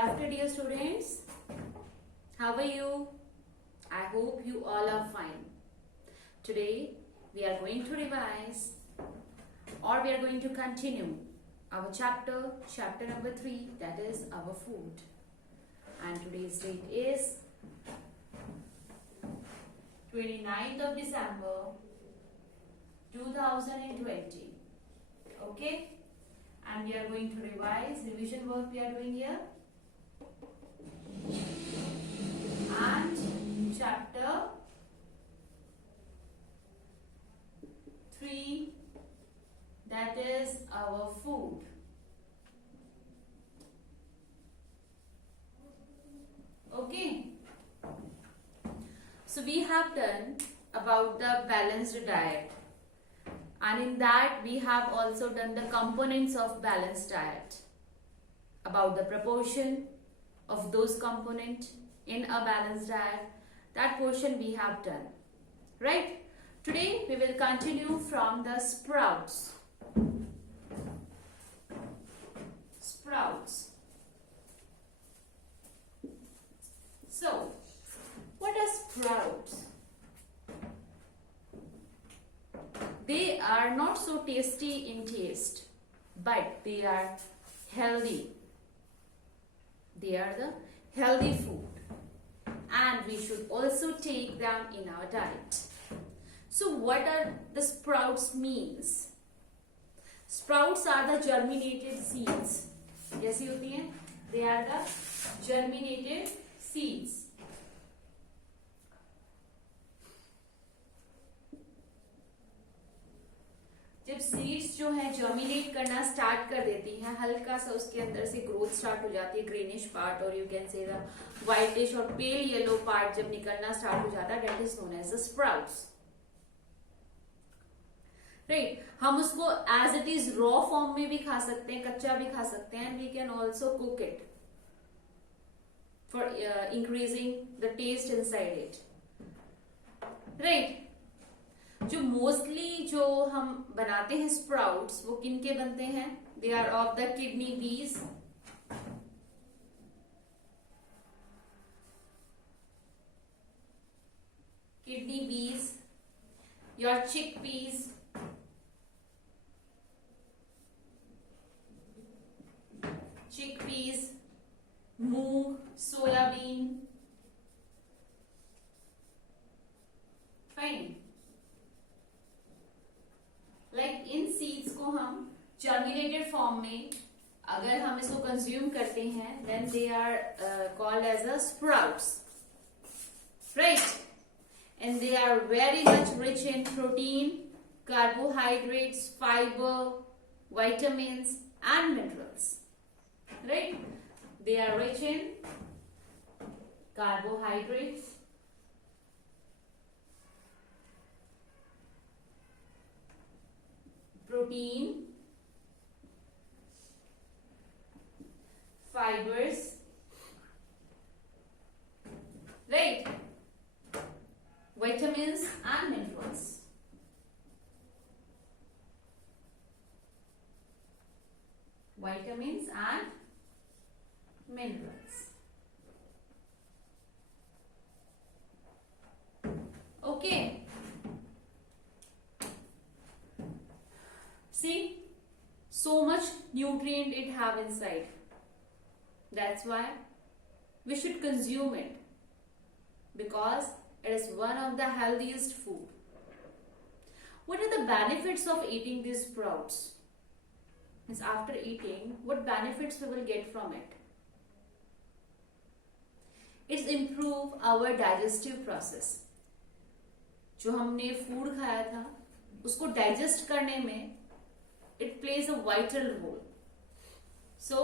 afternoon, dear students. How are you? I hope you all are fine. Today we are going to revise or we are going to continue our chapter number 3, that is our food. And today's date is 29th of December 2020. Okay? And we are going to revise revision work we are doing here. And chapter 3, that is our food. Okay. So we have done about the balanced diet. And in that we have also done the components of balanced diet, about the proportion of those components in a balanced diet. That portion we have done, right? Today we will continue from the sprouts. So what are sprouts? They are not so tasty in taste, but they are healthy. They are the healthy food, and we should also take them in our diet. So what are the sprouts means? Sprouts are the germinated seeds. कैसी होती हैं? They are the germinated seeds. जब seeds जो है germinate करना start कर देती हैं, हल्का सा उसके अंदर से ग्रोथ स्टार्ट हो जाती है, ग्रीनिश पार्ट और you can say the whitish और पेल येलो पार्ट जब निकलना स्टार्ट हो जाता है, that is known as the sprouts. Right, हम उसको as it is raw form में भी खा सकते हैं, कच्चा भी खा सकते हैं, and we can also cook it for increasing the taste inside it. Right, जो मोस्टली जो हम बनाते हैं स्प्राउट्स, वो किन के बनते हैं? They are of the kidney beans, your chick peas, moong, soybean. Fine. Like इन सीड्स को हम जर्मिनेटेड फॉर्म में अगर हम इसको कंज्यूम करते हैं, then they are called as a sprouts. Right, and they are very much rich in protein, carbohydrates, fibre, vitamins and minerals. Right, they are rich in carbohydrates, protein, fibers, right, vitamins and minerals. Vitamins and minerals. Okay. See, so much nutrient it have inside. That's why we should consume it, because it is one of the healthiest food. What are the benefits of eating these sprouts? Means after eating, what benefits we will get from it? It's improve our digestive process. जो हमने food खाया था उसको digest करने में it plays a vital role. So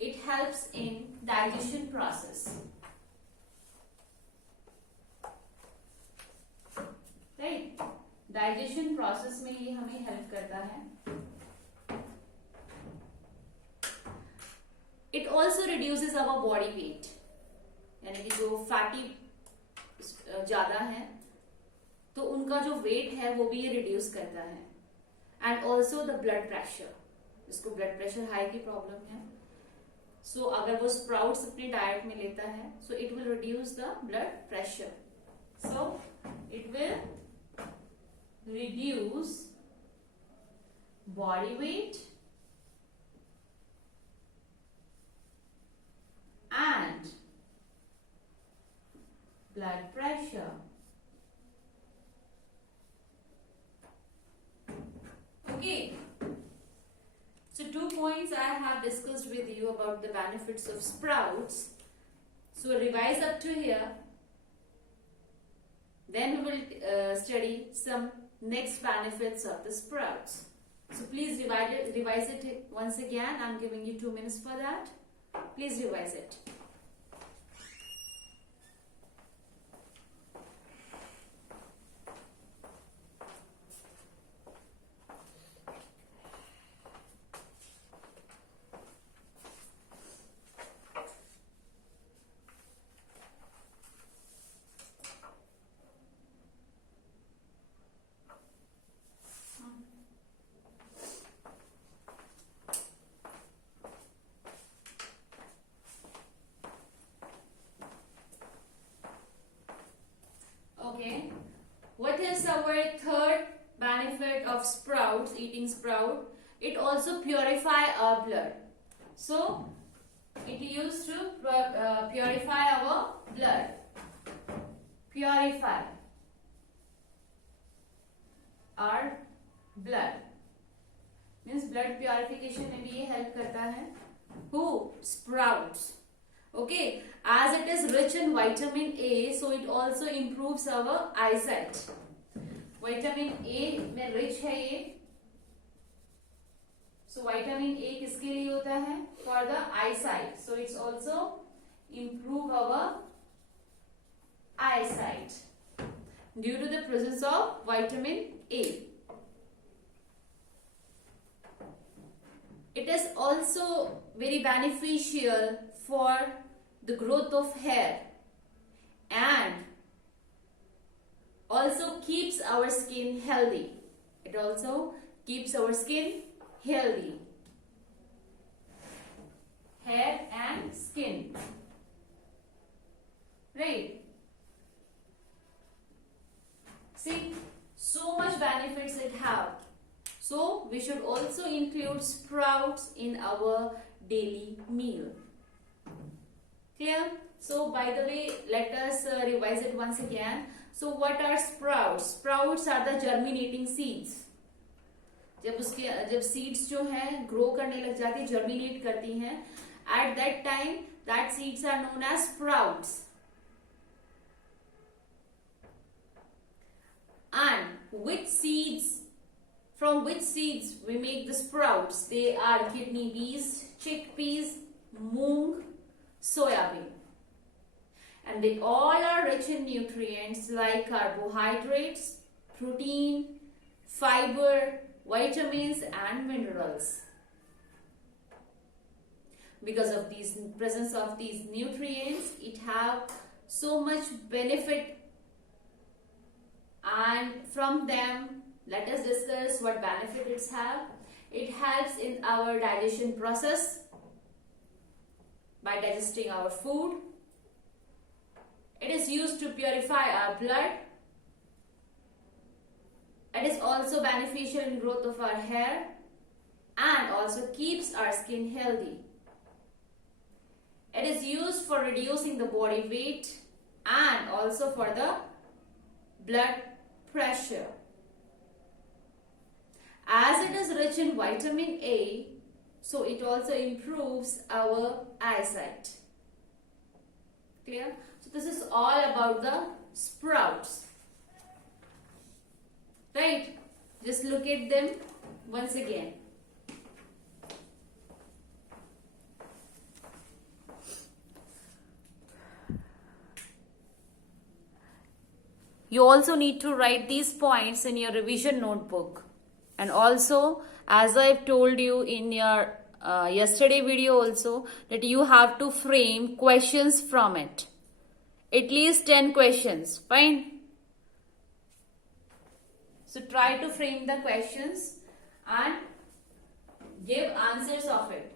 it helps in digestion process. Right? Digestion process में ये हमें हेल्प करता है. It also reduces our body weight. यानी कि जो फैटी ज्यादा है तो उनका जो वेट है वो भी ये रिड्यूस करता है. And also the blood pressure, जिसको ब्लड प्रेशर हाई की प्रॉब्लम है, सो अगर वो स्प्राउट्स अपने डाइट में लेता है, so it will reduce the blood pressure, so it will reduce body weight and blood pressure. Okay, so 2 points I have discussed with you about the benefits of sprouts. So revise up to here, then we will study some next benefits of the sprouts. So please revise it once again. I'm giving you 2 minutes for that. Please revise it. Okay, what is our third benefit of sprouts, eating sprout? It also purify our blood. So it used to purify our blood. Purify our blood means blood purification में भी ये help करता है. Who? Sprouts. Okay, as it is rich in vitamin A, so it also improves our eyesight. Vitamin A में rich है ये. So vitamin A किसके लिए होता है? For the eyesight. So it's also improve our eyesight due to the presence of vitamin A. It is also very beneficial for the growth of hair and also keeps our skin healthy. It also keeps our skin healthy. Hair and skin. Right? See, so much benefits it have. So we should also include sprouts in our daily meal. Clear? So by the way, let us revise it once again. So what are sprouts? Sprouts are the germinating seeds. जब seeds जो हैं grow करने लग जाती, germinate करती हैं, at that time that seeds are known as sprouts. And from which seeds we make the sprouts? They are kidney beans, chickpeas, moong, soyabean. And they all are rich in nutrients like carbohydrates, protein, fiber, vitamins and minerals. Because of these presence of these nutrients, it have so much benefit. And from them, let us discuss what benefit it have. It helps in our digestion process by digesting our food. It is used to purify our blood. It is also beneficial in growth of our hair and also keeps our skin healthy. It is used for reducing the body weight and also for the blood pressure. As it is rich in vitamin A, so it also improves our eyesight. Clear? So this is all about the sprouts. Right? Just look at them once again. You also need to write these points in your revision notebook. And also, as I've told you in your yesterday video also, that you have to frame questions from it. At least 10 questions. Fine? So try to frame the questions and give answers of it.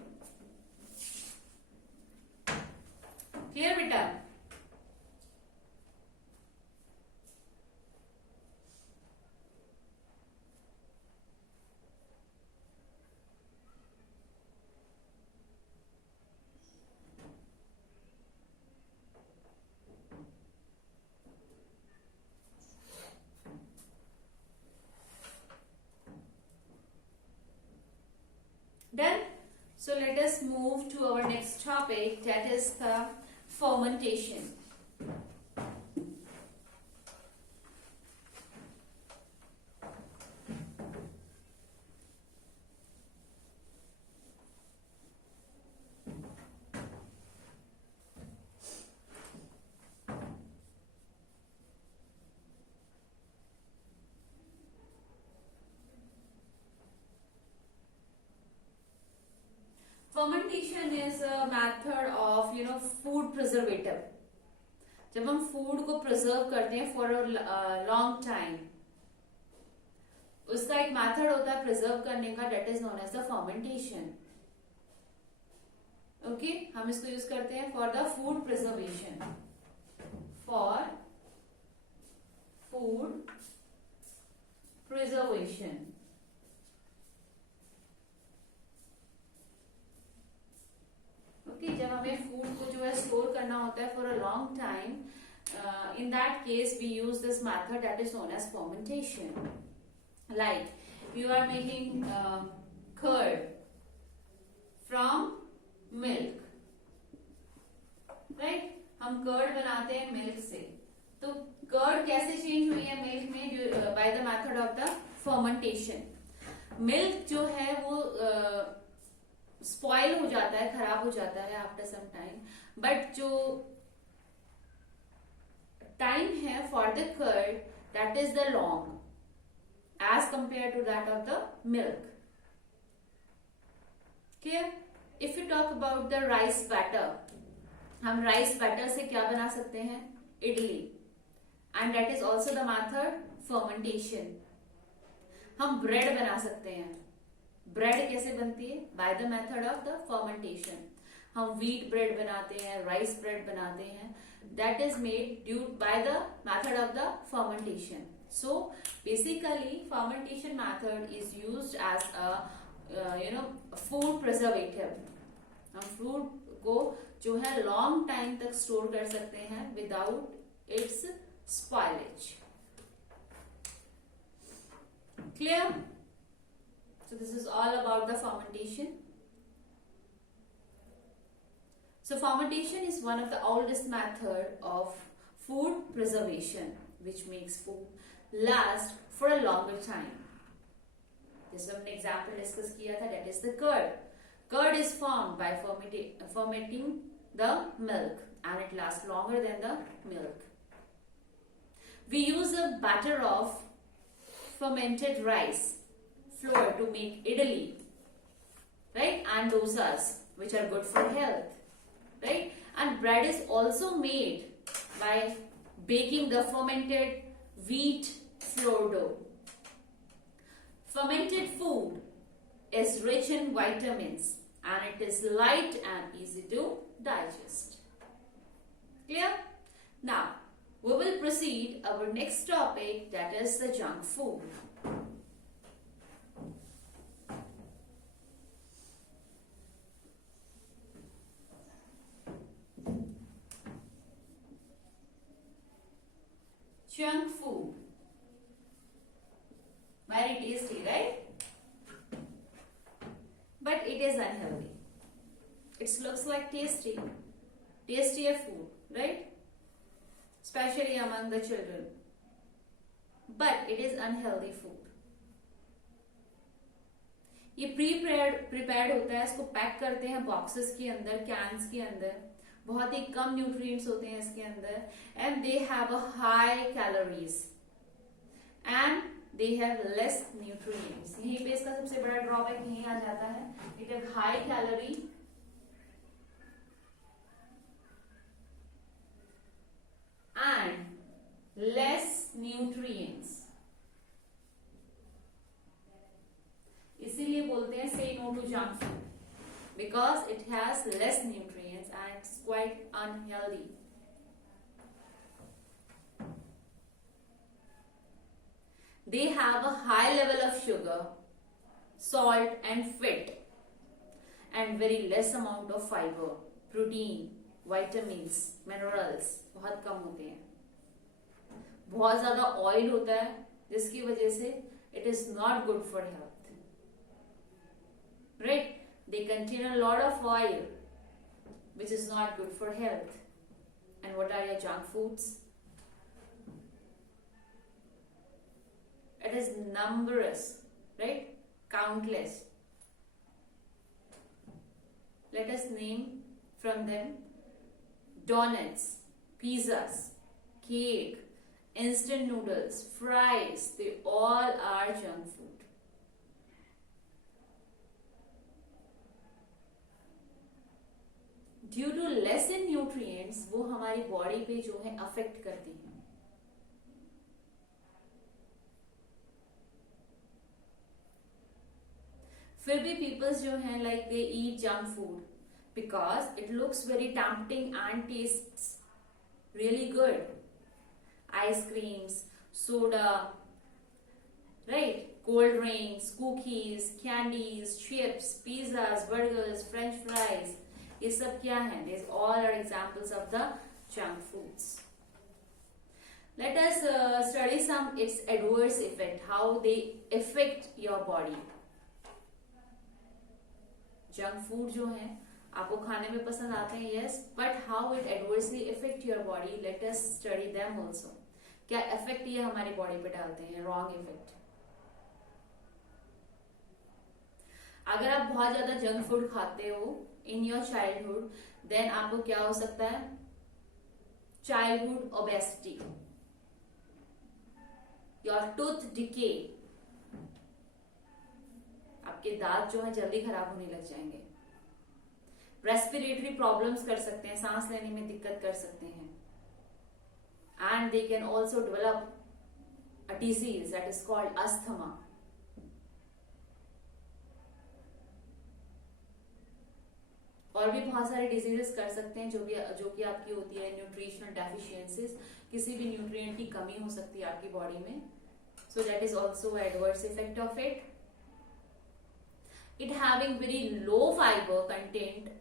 So let us move to our next topic, that is the fermentation. Fermentation is a method of food preservative. जब हम food को preserve करते हैं for a long time, उसका एक method होता है preserve करने का, that is known as the fermentation. Okay, हम इसको यूज करते हैं for the food preservation. For food preservation. जब हमें फूड को जो है स्टोर करना होता है for a long time, in that case we use this method that is known as fermentation. Like you are making curd from milk, right? हम curd बनाते हैं मिल्क से. तो कर्ड कैसे चेंज हुई है मिल्क में? Bye the method of the fermentation. Milk जो है वो स्पॉइल हो जाता है, खराब हो जाता है आफ्टर सम टाइम, बट जो टाइम है for the curd that is the long age compare to that of the milk. Clear? If you talk about the rice batter, हम राइस बैटर से क्या बना सकते हैं? Idli. And that is also the method fermentation. हम bread बना सकते हैं. ब्रेड कैसे बनती है? By the method of the fermentation. हम व्हीट ब्रेड बनाते हैं, राइस ब्रेड बनाते हैं, that is made due by the method of the fermentation. So basically fermentation method is used as a food preservative. हम food को जो है long time तक स्टोर कर सकते हैं without its spoilage. Clear? So this is all about the fermentation. So fermentation is one of the oldest method of food preservation which makes food last for a longer time. जैसे हमने example discuss किया था, that is the curd. Curd is formed by fermenting the milk and it lasts longer than the milk. We use a batter of fermented rice flour to make idli, right, and dosas, which are good for health, right? And bread is also made by baking the fermented wheat flour dough. Fermented food is rich in vitamins and it is light and easy to digest. Clear? Now we will proceed our next topic, that is the junk food. Junk food, very tasty, right? But it is unhealthy. It looks like tastier food, right? Especially among the children. But it is unhealthy food. ये prepared होता है, इसको pack करते हैं boxes के अंदर, cans के अंदर. बहुत ही कम न्यूट्रिएंट्स होते हैं इसके अंदर, and they have a high calories and they have less nutrients. यहीं पे इसका सबसे बड़ा ड्रॉबैक यहीं आ जाता है. It have high calorie and less nutrients. इसीलिए बोलते हैं say no to junk food, because it has less nutrients and it's quite unhealthy. They have a high level of sugar, salt and fat and very less amount of fiber, protein, vitamins, minerals बहुत कम होते हैं. बहुत ज्यादा oil होता है जिसकी वजह से it is not good for health. Right? They contain a lot of oil, which is not good for health. And what are your junk foods? It is numberless, right? Countless. Let us name from them: donuts, pizzas, cake, instant noodles, fries. They all are junk food. Due to less in nutrients वो हमारी body पे जो है affect करती हैं. फिर भी peoples जो हैं like they eat junk food because it looks very tempting and tests really good. Ice creams, soda, right? Cold drinks, cookies, candies, chips, pizzas, burgers, French fries. ये सब क्या है? These all are examples of the junk foods. Let us study some its adverse effect, how they affect your body. Junk food जो है आपको खाने में पसंद आते हैं, yes, but how it adversely affect your body? Let us study them also. क्या effect ये हमारी बॉडी पे डालते हैं? Wrong effect. अगर आप बहुत ज्यादा जंक फूड खाते हो इन योर चाइल्डहुड, देन आपको क्या हो सकता है? Childhood obesity, your tooth decay, आपके दांत जो है जल्दी खराब होने लग जाएंगे. रेस्पिरेटरी प्रॉब्लम्स कर सकते हैं, सांस लेने में दिक्कत कर सकते हैं. And they can also develop a disease that is called asthma. और भी बहुत सारे डिजीजेस कर सकते हैं जो कि आपकी होती है न्यूट्रिशनल डेफिशिएंसीज. किसी भी न्यूट्रिएंट की कमी हो सकती है आपकी बॉडी में. So that is also adverse effect of it. It having very low fibre content,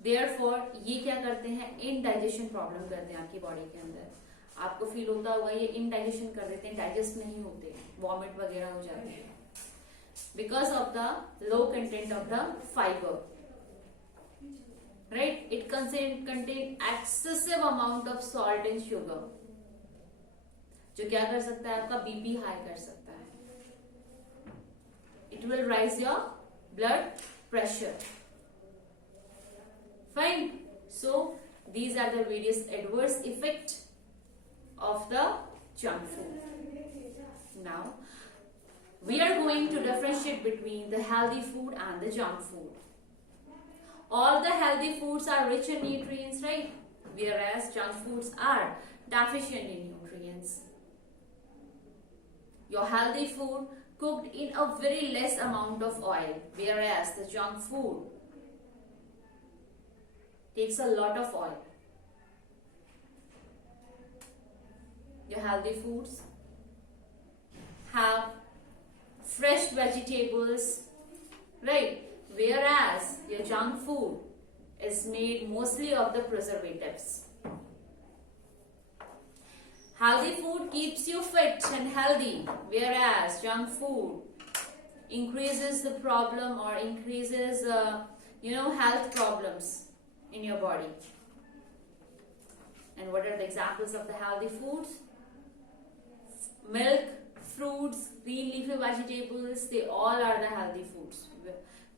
therefore ये क्या करते हैं? इनडाइजेशन प्रॉब्लम करते हैं आपकी बॉडी के अंदर. आपको फील होता होगा ये इनडाइजेशन कर देते हैं, डाइजेस्ट नहीं होते, वॉमिट वगैरह हो जाते हैं because of the low content of the fibre. Right? It contain excessive amount of salt and sugar, जो क्या कर सकता है? आपका बीपी हाई कर सकता है. It will raise your blood pressure. Fine. So these are the various adverse effects of the junk food. Now we are going to differentiate between the healthy food and the junk food. All the healthy foods are rich in nutrients, right? Whereas junk foods are deficient in nutrients. Your healthy food cooked in a very less amount of oil, whereas the junk food takes a lot of oil. Your healthy foods have fresh vegetables, right? Whereas your junk food is made mostly of the preservatives. Healthy food keeps you fit and healthy, whereas junk food increases the problem or increases health problems in your body. And what are the examples of the healthy foods? Milk, fruits, green leafy vegetables, they all are the healthy foods.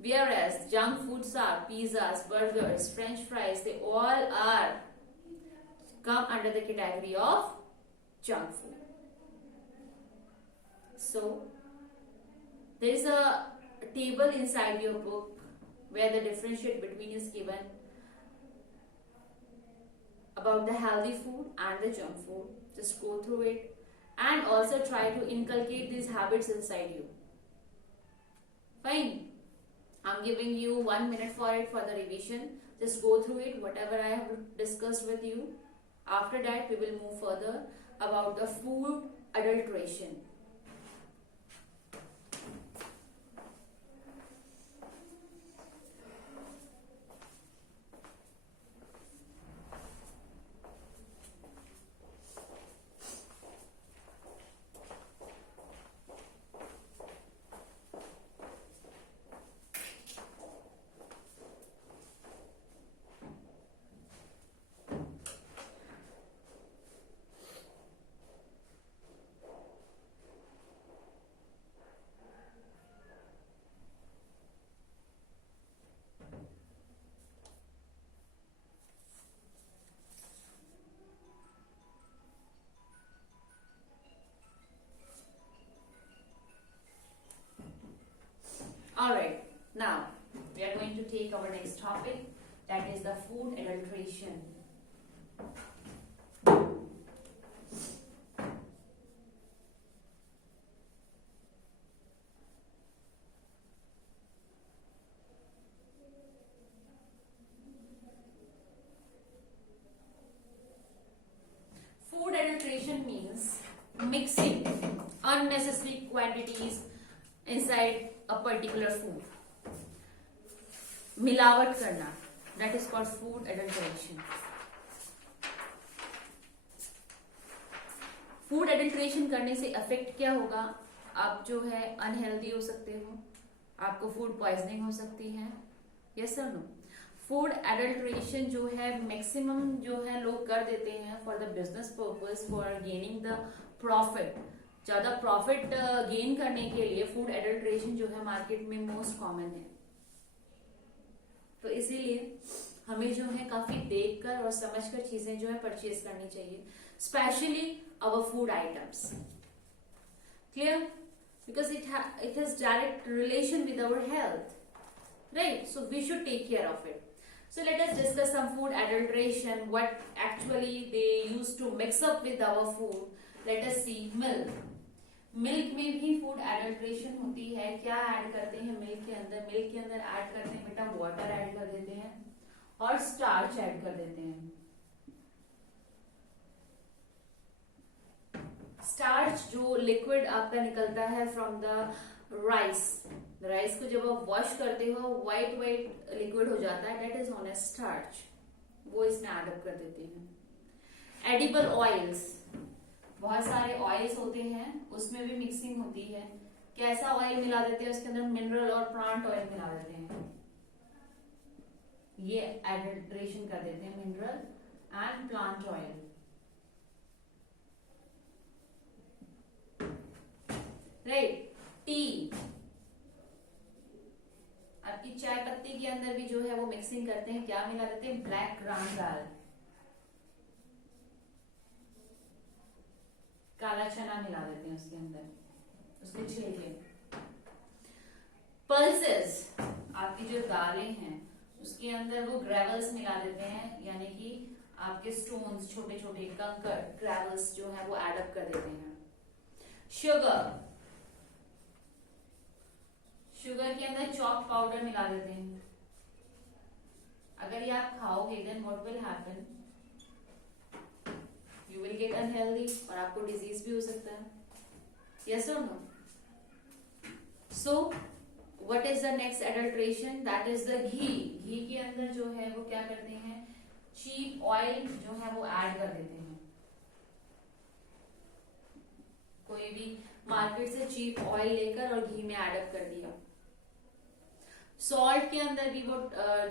Whereas junk foods are pizzas, burgers, French fries, they all come under the category of junk food. So there is a table inside your book where the differentiate between is given about the healthy food and the junk food. Just go through it and also try to inculcate these habits inside you. Fine. I'm giving you 1 minute for it for the revision. Just go through it, whatever I have discussed with you. After that, we will move further about the food adulteration. Alright, now we are going to take our next topic, that is the food adulteration. Food adulteration means mixing unnecessary quantities inside a particular food. मिलावट करना, that is called food adulteration. Food adulteration करने से affect क्या होगा? आप जो है unhealthy हो सकते हो, आपको फूड पॉइजनिंग हो सकती है. यस और नो? फूड एडल्ट्रेशन जो है मैक्सिमम जो है लोग कर देते हैं for the business purpose, for gaining the profit. ज्यादा प्रॉफिट गेन करने के लिए फूड एडल्ट्रेशन जो है मार्केट में मोस्ट कॉमन है. तो इसीलिए हमें जो है काफी देखकर और समझकर चीजें जो है परचेज करनी चाहिए, specially our food items. Clear? Because it has direct relation with our health, right? So we should take care of it. So let us discuss some food adulteration, what actually they use to mix up with our food. Let us see milk. Milk में भी food adulteration होती है. क्या add करते हैं milk के अंदर? Milk के अंदर ऐड करते हैं बेटा वाटर ऐड कर देते हैं और स्टार्च ऐड कर देते हैं. स्टार्च जो लिक्विड आपका निकलता है फ्रॉम द राइस, राइस को जब आप वॉश करते हो व्हाइट व्हाइट लिक्विड हो जाता है, that is known as starch. वो इसमें ऐड अप कर देते हैं. एडिबल ऑयल्स, बहुत सारे ऑयल्स होते हैं, उसमें भी मिक्सिंग होती है. कैसा ऑयल मिला देते हैं? उसके अंदर मिनरल और प्लांट ऑयल मिला देते हैं. ये एडल्ट्रेशन कर देते हैं, mineral and plant oil. Right. T, आपकी चाय पत्ती के अंदर भी जो है वो मिक्सिंग करते हैं. क्या मिला देते हैं? ब्लैक ग्राम दाल, काला चना मिला देते हैं उसके अंदर, उसके छिलके. पल्सेस, आपकी जो दालें हैं उसके अंदर वो ग्रेवल्स मिला देते हैं, यानी कि आपके स्टोन्स, छोटे छोटे कंकर, ग्रेवल्स जो है वो ऐड अप कर देते हैं. शुगर, शुगर के अंदर चॉप पाउडर मिला देते हैं. अगर ये आप खाओगे then what will happen? You will get unhealthy और आपको डिजीज भी हो सकता है. यस और no? So what is the next adulteration? That is the ghee. घी के अंदर जो है वो क्या करते हैं? चीप ऑयल जो है वो ऐड कर देते हैं. कोई भी मार्केट से चीप ऑयल लेकर और घी में ऐड अप कर दिया. सॉल्ट के अंदर भी वो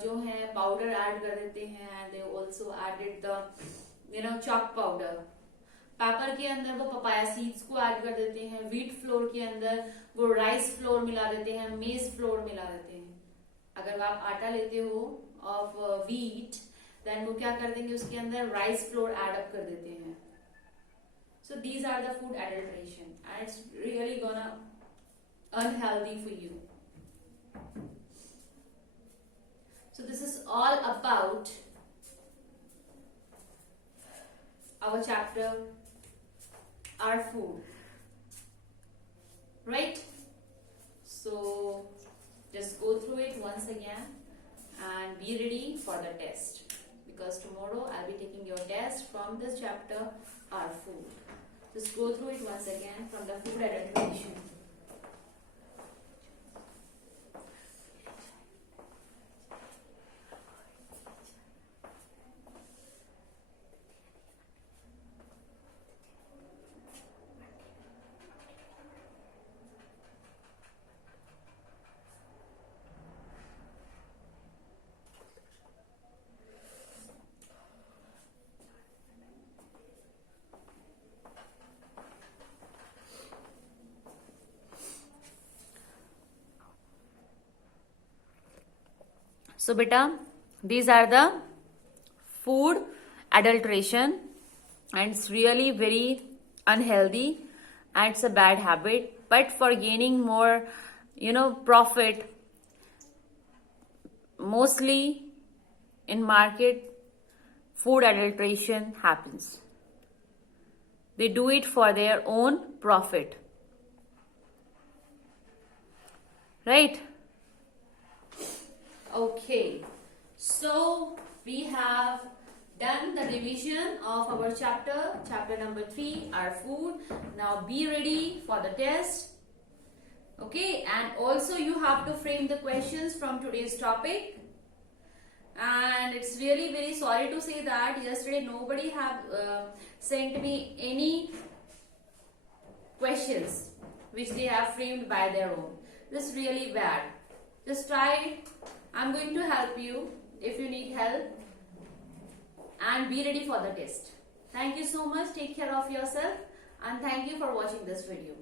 जो है पाउडर ऐड कर देते हैं, and they also added the chalk powder. Paper के अंदर वो पपाया सीड्स को ऐड कर देते हैं. व्हीट फ्लोर के अंदर वो राइस फ्लोर मिला देते हैं, मेज फ्लोर मिला देते हैं. अगर आप आटा लेते हो ऑफ व्हीट, देन वो क्या कर देंगे? उसके अंदर राइस फ्लोर ऐड अप कर देते हैं. So these are the food adulteration and it's really gonna unhealthy for you. So this is all about our chapter, our food, right? So just go through it once again and be ready for the test, because tomorrow I'll be taking your test from this chapter, our food. Just go through it once again from the food adulteration. So beta, these are the food adulteration and it's really very unhealthy and it's a bad habit. But for gaining more, profit mostly in market food adulteration happens. They do it for their own profit. Right? Okay. So we have done the revision of our chapter number 3, our food. Now be ready for the test. Okay, and also you have to frame the questions from today's topic. And it's really very sorry to say that yesterday nobody have sent me any questions which they have framed by their own. This is really bad. Just try it. I'm going to help you if you need help, and be ready for the test. Thank you so much. Take care of yourself, and thank you for watching this video.